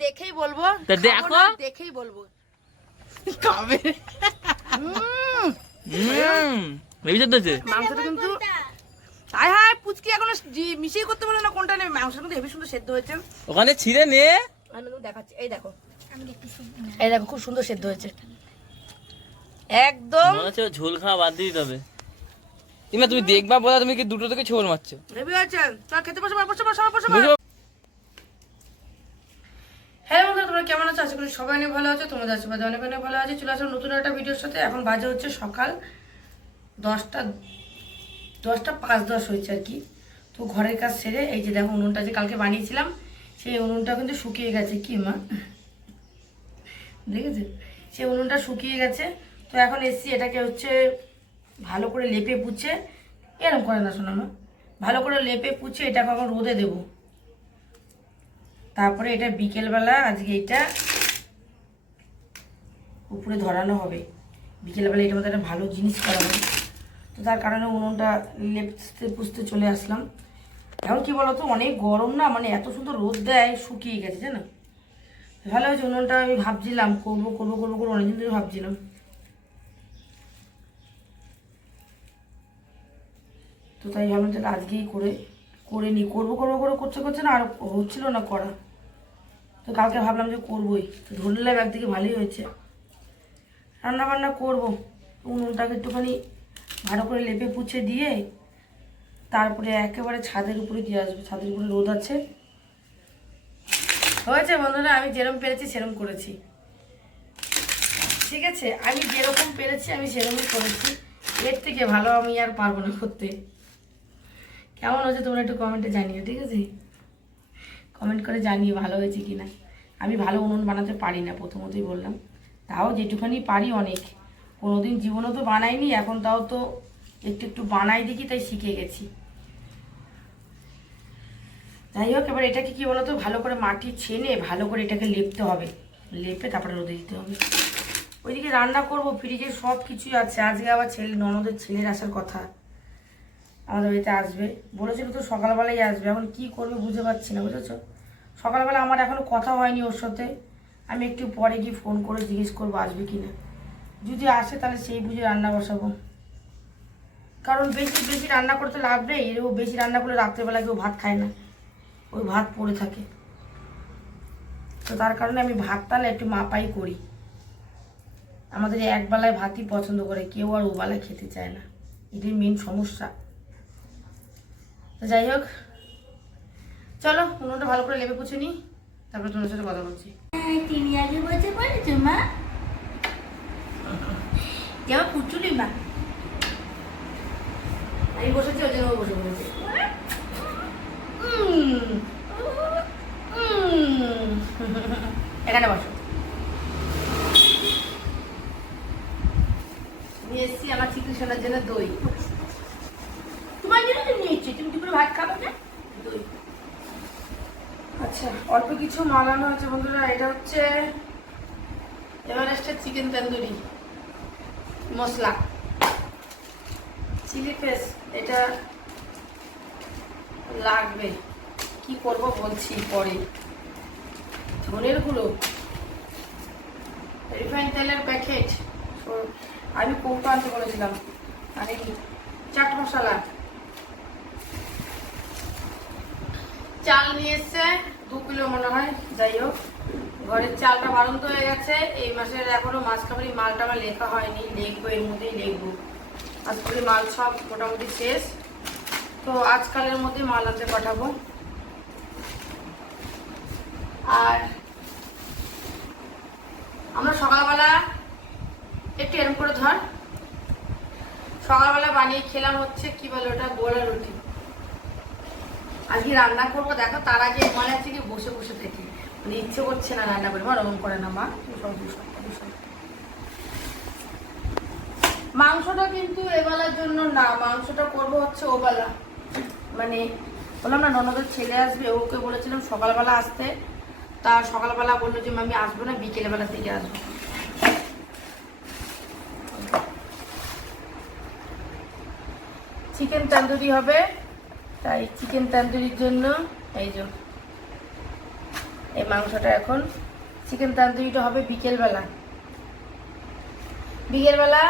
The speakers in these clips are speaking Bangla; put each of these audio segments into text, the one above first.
দেখেই বলব তা দেখো। দেখেই বলব খাবে হুম মাংসটা কিন্তু হায় হায় পুচকি এখনও মিশিয়ে করতে বলে না কোনটা নেবে মাংসটা কিন্তু হেবি সুন্দর সেদ্ধ হয়েছে ওখানে ছিঁড়ে নে দেখাচ্ছি এই দেখো এই দেখো খুব সুন্দর সেদ্ধ হয়েছে একদম মনে হচ্ছে ঝোল খাওয়া বাদ দিয়ে হবে তুমি দেখবা বলা তুমি কি দুটো থেকে ছোট মারছো হয়েছে খেতে বসে বসে বসে বসে বুঝো? হ্যাঁ বন্ধুরা তোমরা কেমন আছো? আশা করি সবাই অনেক ভালো আছো, তোমাদের আশীর্বাদে অনেক অনেক ভালো আছে। চলে আসলাম নতুন একটা ভিডিওর সাথে। এখন বাজে হচ্ছে সকাল দশটা দশটা পাঁচ দশ হয়েছে আর কি। তো ঘরের কাজ সেরে এই যে দেখো উনুনটা যে কালকে বানিয়েছিলাম, সেই উনুনটা কিন্তু শুকিয়ে গেছে। কি মা? দেখেছ? সেই উনুনটা শুকিয়ে গেছে। তো এখন এসছি এটাকে হচ্ছে ভালো করে লেপে পুছে এরকম করে না শোনা মা ভালো করে লেপে পুছে এটাকে এখন রোদে দেবো। তারপরে এটা বিকেলবেলা, আজকে এটা উপরে ধরানো হবে। বিকেলবেলা এটার মধ্যে একটা ভালো জিনিস করা হবে। তো তার কারণে উনুনটা লেপতে পুষতে চলে আসলাম। এখন কি বলতো, অনেক গরম না মানে এত সুন্দর রোদ দেয়, শুকিয়ে গেছে, জানো? ভালো হয়েছে উনুনটা, আমি ভাবছিলাম, করব করব করব করব, অনেকদিন ধরে ভাবছিলাম। তো তাই ভাবলাম যে আজকেই করে করে নি, করব করব করে করছে করছে না, আর হচ্ছিল না করা। তো কালকে ভাবলাম যে করবোই। তো ধরলাম একদিকে ভালোই হয়েছে। রান্না বান্না করব। উনুনটাকে একটুখানি ভালো করে লেপে পুছে দিয়ে তারপরে একেবারে ছাদের উপরে দিয়ে আসবে। ছাদের উপরে রোদ আছে। হয়েছে বন্ধুরা, আমি যেরকম পেরেছি সেরকম করেছি। ঠিক আছে, আমি যেরকম পেরেছি আমি সেরকমই করেছি। এর থেকে ভালো আমি আর পারব না করতে। কেমন হচ্ছে তোমরা একটু কমেন্টে জানিও, ঠিক আছে? কমেন্ট করে জানিয়ে ভালো হয়েছে কি না আমি ভালো উনুন বানাতে পারি না, প্রথমতই বললাম। তাও যেটুখানি পারি অনেক। কোনোদিন জীবনও তো বানাইনি, এখন তাও তো একটু একটু বানাই দেখি, তাই শিখে গেছি। যাই হোক, এবার এটাকে কি বলতো, ভালো করে মাটি ছেনে ভালো করে এটাকে লেপতে হবে। লেপে তারপরে রোদে দিতে হবে। ওইদিকে রান্না করব, ফ্রিজে সব কিছুই আছে। আজকে আবার ছেলে, ননদের ছেলের আসার কথা। আমাদের বাড়িতে আসবে। বলেছিল তো সকালবেলাই আসবে। এখন কি করবে বুঝতে পারছি না, বুঝেছ? সকালবেলা আমার এখনও কথা হয়নি ওর সাথে। আমি একটু পরে গিয়ে ফোন করে জিজ্ঞেস করব আসবে কি না। যদি আসে তাহলে সেই বুঝে রান্না বসাবো। কারণ বেশি বেশি রান্না করতে নেই ও বেশি রান্না করলে রাত্রেবেলা কেউ ভাত খায় না। ওই ভাত পড়ে থাকে। তো তার কারণে আমি ভাত তাহলে একটু মাপাই করি। আমাদের এক বেলায় ভাতই পছন্দ করে, কেউ আর ও বেলায় খেতে চায় না। এটাই মেন সমস্যা। যাই হোক, চলো, উনুনটা ভালো করে লেবে পুছে নিই তারপরে তোমার সাথে কথা বলছি। তিনি আগে বসে পড়েছো, মা। যেমন পুচুলি, মা। আমি বসেছি ওই জন্য বসে উম। এখানে বসো। নিয়ে এসছি আমার চিকেন সোনার জন্য দই। তোমার জন্য তো নিয়ে এসছি তুমি দুপুরে ভাত খাবে না দই আচ্ছা অল্প কিছু মালানো হয়েছে বন্ধুরা, এটা হচ্ছে এভারেস্টের chicken tandoori masala. Chilli paste এটা লাগবে। কি করব বলছি পরে। ধনের গুঁড়ো, রিফাইন তেলের প্যাকেট। আমি কৌটো আনতে বলেছিলাম মানে কি, চাট মশলা। চাল নিয়ে এসছে। দু কিলো মনে হয়, যাই হোক। ঘরের চালটা বাড়ন্ত হয়ে গেছে। এই মাসের এখনও মাছ খাবারই মালটা আমার লেখা হয়নি। লিখব এর মধ্যেই লিখব। আজকাল মাল সব মোটামুটি শেষ। তো আজকালের মধ্যে মাল আনতে পাঠাবো। আর আমরা সকালবেলা একটু এরম করে ধর। সকালবেলা বানিয়ে খেলাম হচ্ছে, কি বলে ওটা? গোলা রুটি আজকে রান্না করব, দেখো, তার আগে মনে আছে কি বসে বসে থাকি। মানে ইচ্ছে করছে না রান্না করে মা করে না, মা। মাংসটা কিন্তু এবেলার জন্য না, মাংসটা করব হচ্ছে ওবেলা। মানে বললাম না, ননদের ছেলে আসবে, ওকে বলেছিলাম সকালবেলা আসতে। তা সকালবেলা বলল যে আমি আসব না বিকেলবেলার দিকে আসব। চিকেন তন্দুরি হবে তাই চিকেন তন্দুরির জন্য, এই যে, এই মাংসটা এখন। চিকেন তান্দুরিটা হবে বিকেলবেলা। বিকেলবেলা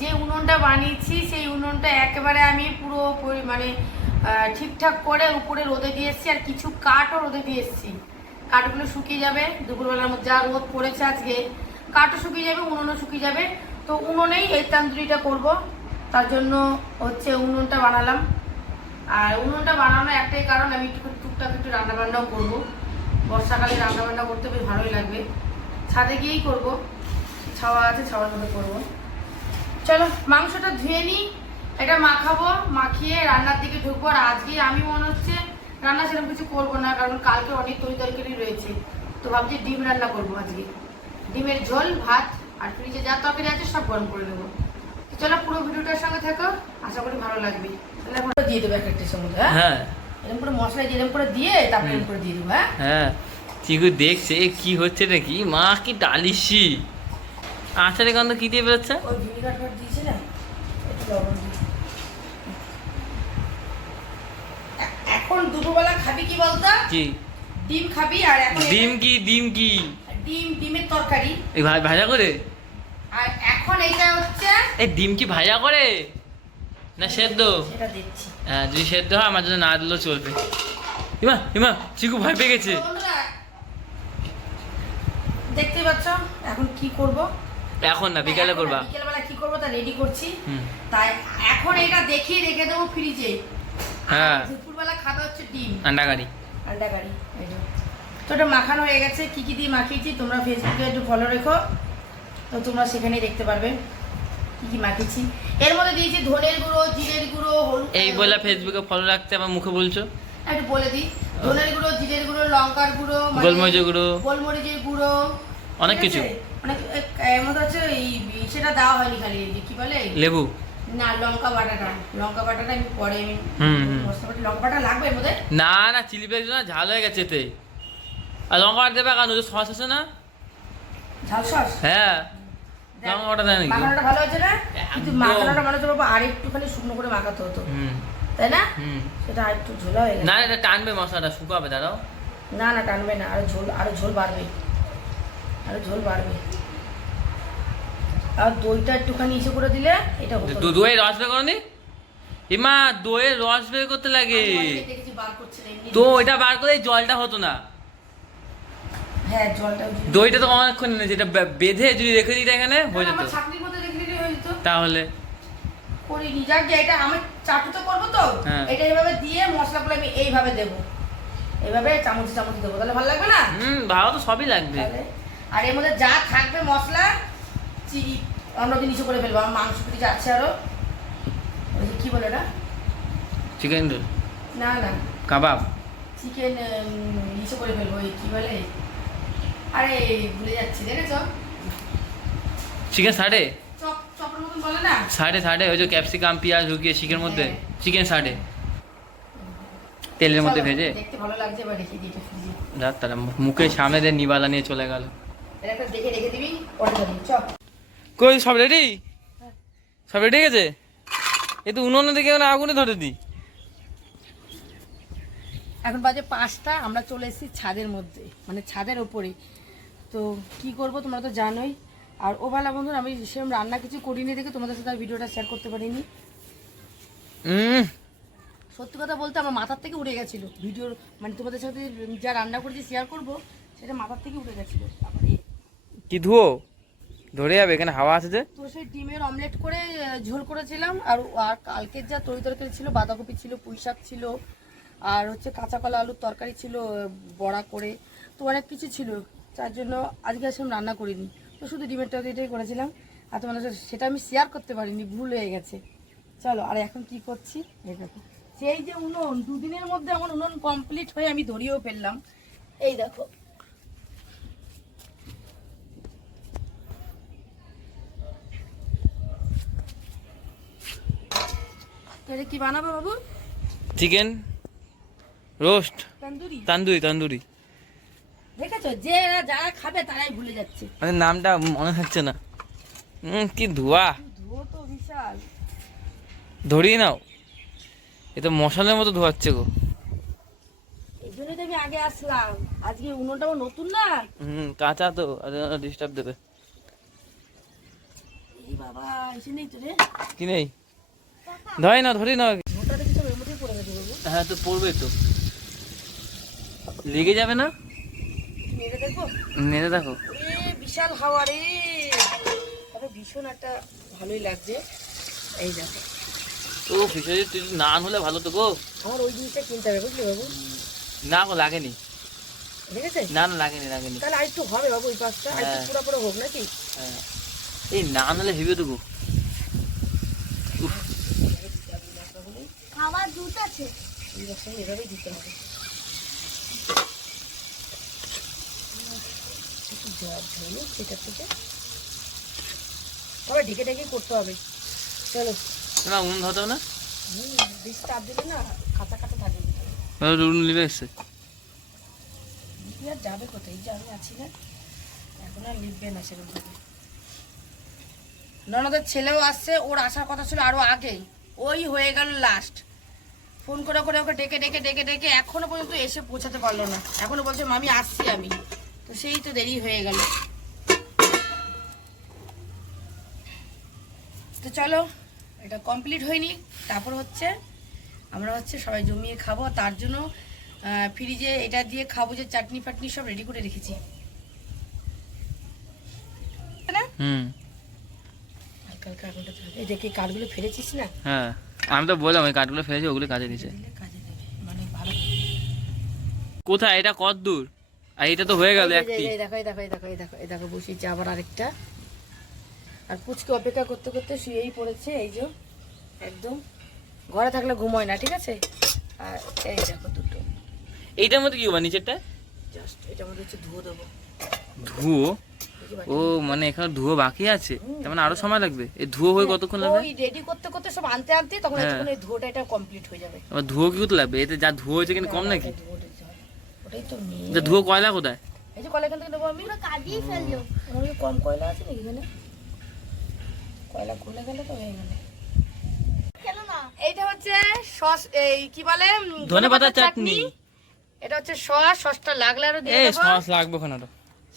যে উনুনটা বানিয়েছি, সেই উনুনটা একেবারে আমি পুরো মানে ঠিকঠাক করে উপরে রোদে দিয়ে এসেছি, আর কিছু কাঠও রোদে দিয়ে এসেছি। কাঠগুলো শুকিয়ে যাবে, দুপুরবেলার মধ্যে যা রোদ পড়েছে আজকে, কাঠও শুকিয়ে যাবে, উনুনও শুকিয়ে যাবে। তো উনুনেই এই তান্দুরিটা করব। তার জন্য হচ্ছে উনুনটা বানালাম। আর উনুনটা বানানোর একটাই কারণ, আমি একটু টুকটাক একটু রান্নাবান্নাও করব। বর্ষাকালে রান্নাবান্না করতে বেশ ভালোই লাগবে। ছাদে গিয়েই করব। ছাওয়া আছে, ছাওয়ার মধ্যে করব। চলো, মাংসটা ধুয়ে নিই, এটা মাখাবো, মাখিয়ে রান্নার দিকে ঢুকবো। আর আজকে আমি মনে হচ্ছে রান্না সেরকম কিছু করব না, কারণ কালকে অনেক তরি তরকারি রয়েছে। তো ভাবছি ডিম রান্না করব আজকে। ডিমের ঝোল, ভাত, আর ফ্রিজে যা তরকারি আছে সব গরম করে নেব। চলো পুরো ভিডিওটার সঙ্গে থাকো। আশা করি ভালো লাগবে। তাহলে এখন দিয়ে দেবো এক একটা সমুদ্র হ্যাঁ? হ্যাঁ। এরকম করে মশলা যেরকম করে দিয়ে তারপরে এরকম করে দিয়ে দেবো হ্যাঁ? হ্যাঁ। চিকু দেখছে? কি হচ্ছে নাকি? মা কি ডালিসি আচারে গন্ধ কি দিয়ে বেরোচ্ছে? ওই ভিনিগার ফাট দিয়েছে না? একটু লবণ দিয়ে এ- এখন খাবি কি বলতো? কি? ডিম খাবি আর এখন ডিম কি ডিম কি? ডিম ডিমের তরকারি। এই ভাই ভাজা করে? আর এখন এটা হচ্ছে এই ডিম কি ভাজা করে? না সেদ্ধ? সেটা দিচ্ছি। হ্যাঁ যদি সেদ্ধ হয় আমার জন্য না দিলেও চলবে। হিমা হিমা চিকু ভয় পেয়ে গেছে। তো বন্ধুরা, দেখতেই পাচ্ছ এখন কি করব? এখন না বিকালে করবা। বিকেলবেলা কি করব তা রেডি করছি। তাই এখন এটা দেখিয়ে রেখে দেবো ফ্রিজে হ্যাঁ। দুপুরবেলা খাবে হচ্ছে ডিম। আন্ডা গাড়ি আন্ডা কারি তো ওটা মাখানো হয়ে গেছে কি কি দিয়ে মাখিয়েছি তোমরা ফেসবুকে একটু ফলো রেখো। তো তোমরা সেখানেই দেখতে পারবে কি মাখিয়েছি। এর মধ্যে দিয়েছি ধনের গুঁড়ো জিরের গুঁড়ো হলুদ এই বলে ফেসবুকে ফলো রাখতে আমার মুখে বলছো? একটু বলে দিই। ধনের গুঁড়ো জিরের গুঁড়ো লঙ্কার গুঁড়ো মানে গোলমরিচের গুঁড়ো। গোলমরিচের গুঁড়ো। অনেক কিছু। অনেক এর মধ্যে হচ্ছে এই সেটা দেওয়া হয়নি খালি কি বলে? লেবু? না লঙ্কা বাটাটা। লঙ্কা বাটাটা আমি পরে আমি হুম, হুম। লঙ্কা বাটা লাগবে এর মধ্যে? না না চিলি ফ্লেক্স না ঝাল হয়ে গেছে এতে। আর লঙ্কা বাটা দেবে ওদের সস আছে না? ঝাল সস? হ্যাঁ। লঙ্কা বাটা দেয় নাকি? মাখানোটা ভালো হচ্ছে না? কিন্তু মাখানোটা বাবা আর একটুখানি শুকনো করে মাখাতে হতো। তাই না? সেটা আর একটু ঝোলা হয়ে না এটা টানবে মশলাটা শুকাবে দাঁড়াও। না না টানবে না আরও ঝোল আরও ঝোল বাড়বে। আরও ঝোল বাড়বে। আর দইটা একটুখানি ইসে করে দিলে এটা হতো দইয়ের রস বের করনি? ইমা দইয়ের রস বের করতে লাগে। তো ওইটা বার করে জলটা হতো না। হ্যাঁ জলটা দইটা তো অনেকক্ষণ নেই যেটা বেঁধে যদি রেখে দিতে এখানে হয়ে না, যেত। মধ্যে রেখে দিলে হয়ে যেত। তাহলে? করিনি যাক যে এটা আমি চাটু তো করব তো। হ্যাঁ। এটা এইভাবে দিয়ে মশলাগুলো আমি এইভাবে দেবো। এইভাবে চামচ চামচ দেবো তাহলে ভালো লাগবে না? হুম ভালো তো সবই লাগবে। আর এর মধ্যে যা থাকবে মশলা চিনি অন্য জিনিসও করে ফেলব আমার মাংস কিছু যাচ্ছে আরও। কি বলে এটা চিকেন না না। কাবাব চিকেন ইসে করে ফেলব কি বলে? আরে ভুলে যাচ্ছি দেখেছ? চিকেন সাড়ে চপ চপের মতন বলে না? সাড়ে সাড়ে ওই যে ক্যাপসিকাম পেঁয়াজ ঢুকিয়ে চিকেনের মধ্যে। হ্যাঁ। চিকেন সাড়ে তেলের মধ্যে ভেজে। দেখতে ভালো লাগছে এবার রেখে দিই এটা তাহলে মুখের সামনে দিয়ে নিবালা নিয়ে চলে গেল। দেখে রেখে দিবি পরে খাবি চপ কই সব রেডি সব রেডি গেছে? এ তো উনুনে দেখে আগুনে ধরে দি এখন বাজে পাঁচটা আমরা চলে এসেছি ছাদের মধ্যে মানে ছাদের ওপরে। তো কি করব তোমরা তো জানোই। আর ও ভালো বন্ধুরা আমি সেরকম রান্না কিছু করিনি দেখে তোমাদের সাথে ভিডিওটা শেয়ার করতে পারিনি। সত্যি কথা বলতে আমার মাথার থেকে উঠে গেছিল। ভিডিওর মানে তোমাদের সাথে যা রান্না করেছি শেয়ার করব সেটা মাথার থেকে উঠে গেছিল। তারপরে কি ধুও ধরে যাবে এখানে হাওয়া আছে যে। তো সেই ডিমের অমলেট করে ঝোল করেছিলাম। আর আর কালকের যা তরি তরকারি ছিল বাঁধাকপি ছিল পুঁই শাক ছিল আর হচ্ছে কাঁচা কলা আলুর তরকারি ছিল বড়া করে। তো অনেক কিছু ছিল। তার জন্য আজকে আসলে রান্না করিনি। তো শুধু ডিমের তরকারিটাই করেছিলাম। আর তোমাদের সাথে সেটা আমি শেয়ার করতে পারিনি ভুল হয়ে গেছে। চলো আর এখন কি করছি? এই দেখো। সেই যে উনুন দুদিনের মধ্যে আমার উনুন কমপ্লিট হয়ে আমি ধরিয়েও ফেললাম। এই দেখো। তাহলে কি বানাবো বাবু? Chicken roast tandoori. Tandoori tandoori. দেখেছ? যে যারা খাবে তারাই ভুলে যাচ্ছে। মানে নামটা মনে থাকছে না। হুম কি ধোয়া। ধুয়ো তো বিশাল। ধরিয়ে নাও। এ তো মশালের মতো ধোয়াচ্ছে গো। এই জন্যই তো আমি আমি আগে আসলাম। আজকে উনুনটা নতুন না? হুম কাঁচা তো ডিস্টার্ব দেবে। বাবা এসে নেই তো রে। কি নেই? ধরে না ধরি না হ্যাঁ তো পড়বে তো। লেগে যাবে না? মেরে দেখো? এ বিশাল হাওয়া রে। তবে ভীষণ একটা ভালোই লাগছে। এই দেখো। ও ফিশারি তুই নান হলে ভালো তো গো। আমার ওই জিনিসটা কিনতে হবে বুঝলি বাবু? না গো লাগেনি। না না লাগেনি লাগেনি। তাহলে আর একটু হবে বাবু ওই পাশটা। আর একটু হ্যাঁ। পুরো পুরো হোক নাকি? হ্যাঁ। এই নান হলে হেভি দেবো। খাবার দুধ আছে। এই রকম এভাবেই দিতে হবে। একটু জল ঢেলে সেটা থেকে তবে ঢেকে ঢেকে করতে হবে। চলো। না উনুন ধরতে না? বেশি চাপ দিলে না কাঁচা কাঁচা থাকে। ভিতরে। নিবে এসছে আর যাবে কোথায়? এই যে আমি আছি না এখন আর লিখবে না সেরকম ভাবে ননদের ছেলেও আসছে ওর আসার কথা ছিল আরও আগেই। ওই হয়ে গেল লাস্ট ফোন করে করে ওকে ডেকে ডেকে ডেকে ডেকে এখনও পর্যন্ত এসে পৌঁছাতে পারল না। এখনও বলছে মামি আসছি আমি। তো সেই তো দেরি হয়ে গেল। তো চলো এটা কমপ্লিট হয়নি। তারপর হচ্ছে আমরা হচ্ছে সবাই জমিয়ে খাব। তার জন্য ফ্রিজে এটা দিয়ে খাব যে চাটনি ফাটনি সব রেডি করে রেখেছি। হুম। এই দেখে কাঠগুলো ফেলেছিস না? হ্যাঁ আমি তো বললাম ওই কাঠগুলো ফেলেছি ওগুলো কাজে দিছে মানে কোথায়? এটা কত দূর? আর এটা তো হয়ে গেল একটি। দেখো এই দেখো এই দেখো এই দেখো এই দেখো বসিয়েছি আবার আরেকটা। আর পুচকে অপেক্ষা করতে করতে শুয়েই পড়েছে এই যে একদম। ঘরে থাকলে ঘুমোয় না ঠিক আছে? আর এই দেখো দুটো। এইটার মধ্যে কি হবা নিচেরটা? জাস্ট এটা মধ্যে হচ্ছে ধুয়ো দেবো। ধুয়ো? ও মানে এখানে ধুয়ো বাকি আছে? তার মানে আরও সময় লাগবে? এই ধুয়ো হয়ে কতক্ষণ লাগবে? ওই রেডি করতে করতে সব আনতে আনতে তখন হ্যাঁ। এই ধুয়োটা এটা কমপ্লিট হয়ে যাবে। আবার ধুয়ো কি করতে লাগবে? এতে যা ধুয়ো হয়েছে কিন্তু কম নাকি। ওটাই তো মেয়ে ধুয়ো কয়লা কোথায়? এই যে কয়লা এখান থেকে দেবো আমি। পুরো কাটিয়ে ফেলল। আমার কি কম কয়লা আছে নাকি এখানে? কয়লা খুলে গেলে তো হয়ে গেলে। এইটা হচ্ছে সস এই কি বলে? উম, চাটনি। এটা হচ্ছে সস। সসটা লাগলে আরও দিয়ে দেবো। সস লাগবে ওখানে আরও।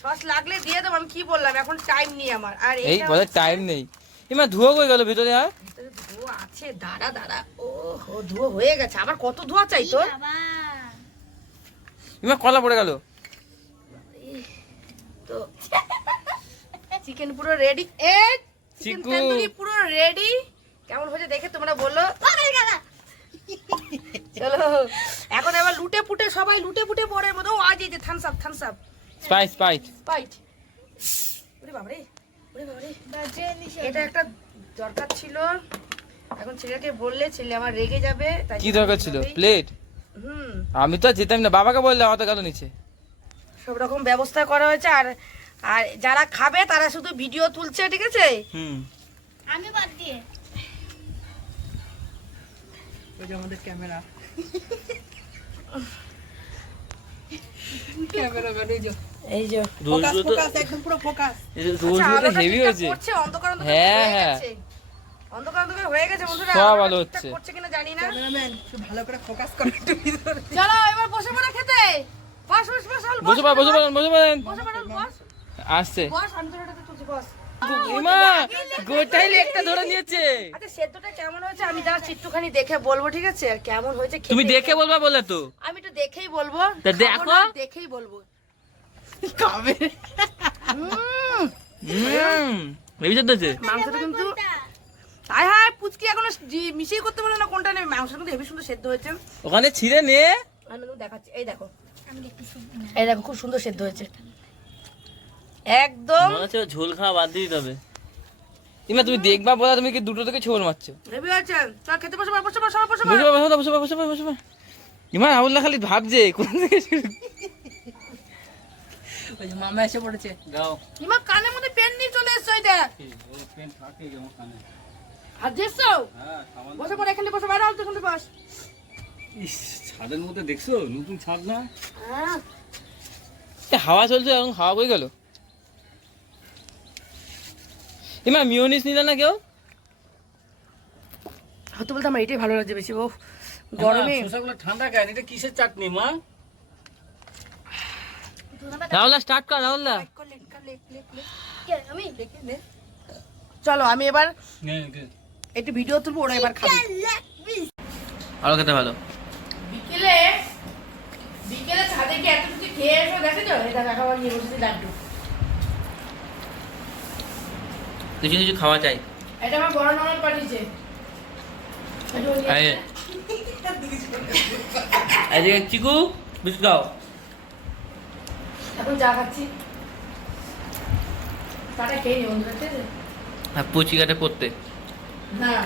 সস লাগলে দিয়ে দেবো আমি কি বললাম? এখন টাইম নেই আমার। আর এই বলে টাইম নেই। এমা ধুয়ো কই গেল ভিতরে আর ভিতরে আছে দাঁড়া দাঁড়া। ও হো ধোয়া হয়ে গেছে। আবার কত ধোয়া চাই তোর? বাবা এমা কলা পড়ে গেল। তো চিকেন পুরো রেডি এ চিকেন চিকু। তন্দুরি পুরো রেডি কেমন হয়েছে দেখে তোমরা বলল চলো এখন এবার লুটে পুটে সবাই লুটে পুটে পরে মতো। আজ এই যে Thums Up Thums Up spice spice Sprite ওরে বাবারে ওরে বাবারে। এটা একটা দরকার ছিল। এখন ছেলেকে বললে ছেলে আমার রেগে যাবে তাই কি দরকার ছিল? প্লেট আমি তো যেতাম না বাবাকে বললে অত গেল নিচে। সব রকম ব্যবস্থা করা হয়েছে আর আর যারা খাবে তারা শুধু ভিডিও তুলছে ঠিক আছে? হুম। আমি বাদ দিয়ে। ওই যে আমাদের ক্যামেরা। এই যে। রোজগুলো তো একদম পুরো ফোকাস। এই যে রোজগুলো তো হেভি অন্ধকার হ্যাঁ, হ্যাঁ। অন্ধকার অন্ধকার হয়ে গেছে বন্ধুরা। সব আলো হচ্ছে। করছে কিনা জানি না। ভালো করে ফোকাস করো একটু ভিতরে। চলো এবার বসে পড়ো খেতে। বস বস বস বস, বসে পারেন বসে পারেন বসে পারেন বসে পড়ো বস। আসছে। বস আমি তোর হাতে তুলছি বস। ইমা গোটাই লেকটা ধরে নিয়েছে। আচ্ছা সেদ্ধটা কেমন হয়েছে? আমি তার দেখে বলব ঠিক আছে? আর কেমন হয়েছে খেতে তুমি দেখে বলবা বলে তো। আমি তো দেখেই বলব। তা দেখো। দেখেই বলব। হুম। হুম। সেদ্ধ মাংসটা কিন্তু হায় হায় পুচকি এখনও জি- মিশিয়ে করতে বলে না কোনটা নেই মাংসটা কিন্তু হেভি সুন্দর সেদ্ধ হয়েছে। ওখানে ছিঁড়ে নে। আমি দেখাচ্ছি। এই দেখো। এই দেখো খুব সুন্দর সেদ্ধ হয়েছে। একদম মনে হচ্ছে ঝোল খাওয়া বাদ দিয়ে দিতে হবে। ইমা তুমি দেখবা বলা তুমি কি দুটো থেকে ছোল মারছো। হেভি হয়েছে। চল খেতে বসে বসে বসে। বসে পা বসে বসে বসে বসে পা ইমা আবুল্লাহ খালি ভাবছে কোন থেকে শুরু? ওই যে মামা এসে পড়েছে। যাও ইমা কানের মধ্যে পেন নিয়ে চলে এসছো এই দেখ। হাত দিয়েছ বসে পড় এখানে বসে বাইরে বস। ইস ছাদের মধ্যে দেখছ? নতুন ছাদ না? হ্যাঁ। এ, হাওয়া চলছে এখন হাওয়া বই গেল? ইমা মিওনিস নিলে না কেউ? হয়তো বলতে আমার এটাই ভালো লাগছে বেশি ও গরমে। শসাগুলো ঠান্ডা কেন? এটা কিসের চাটনি মা? রাহুল্লা স্টার্ট কর রাহুল্লা কে, চলো আমি এবার হ্যাঁ, একটু ভিডিও তুলবো ওরা এবার খাবে। আরও খেতে ভালো। বিকেলে বিকেলে ছাদে গিয়ে এত কিছু খেয়ে এসো এটা দেখা নিয়ে বসেছি লাড্ডু। কিছু কিছু খাওয়া চাই এটা আমার বড় ননদ পাঠিয়েছে। এটা চিকু এখন খাচ্ছি। খেয়ে নি বন্ধুরা ঠিক আছে? আর পুচি কাটে পড়তে। হ্যাঁ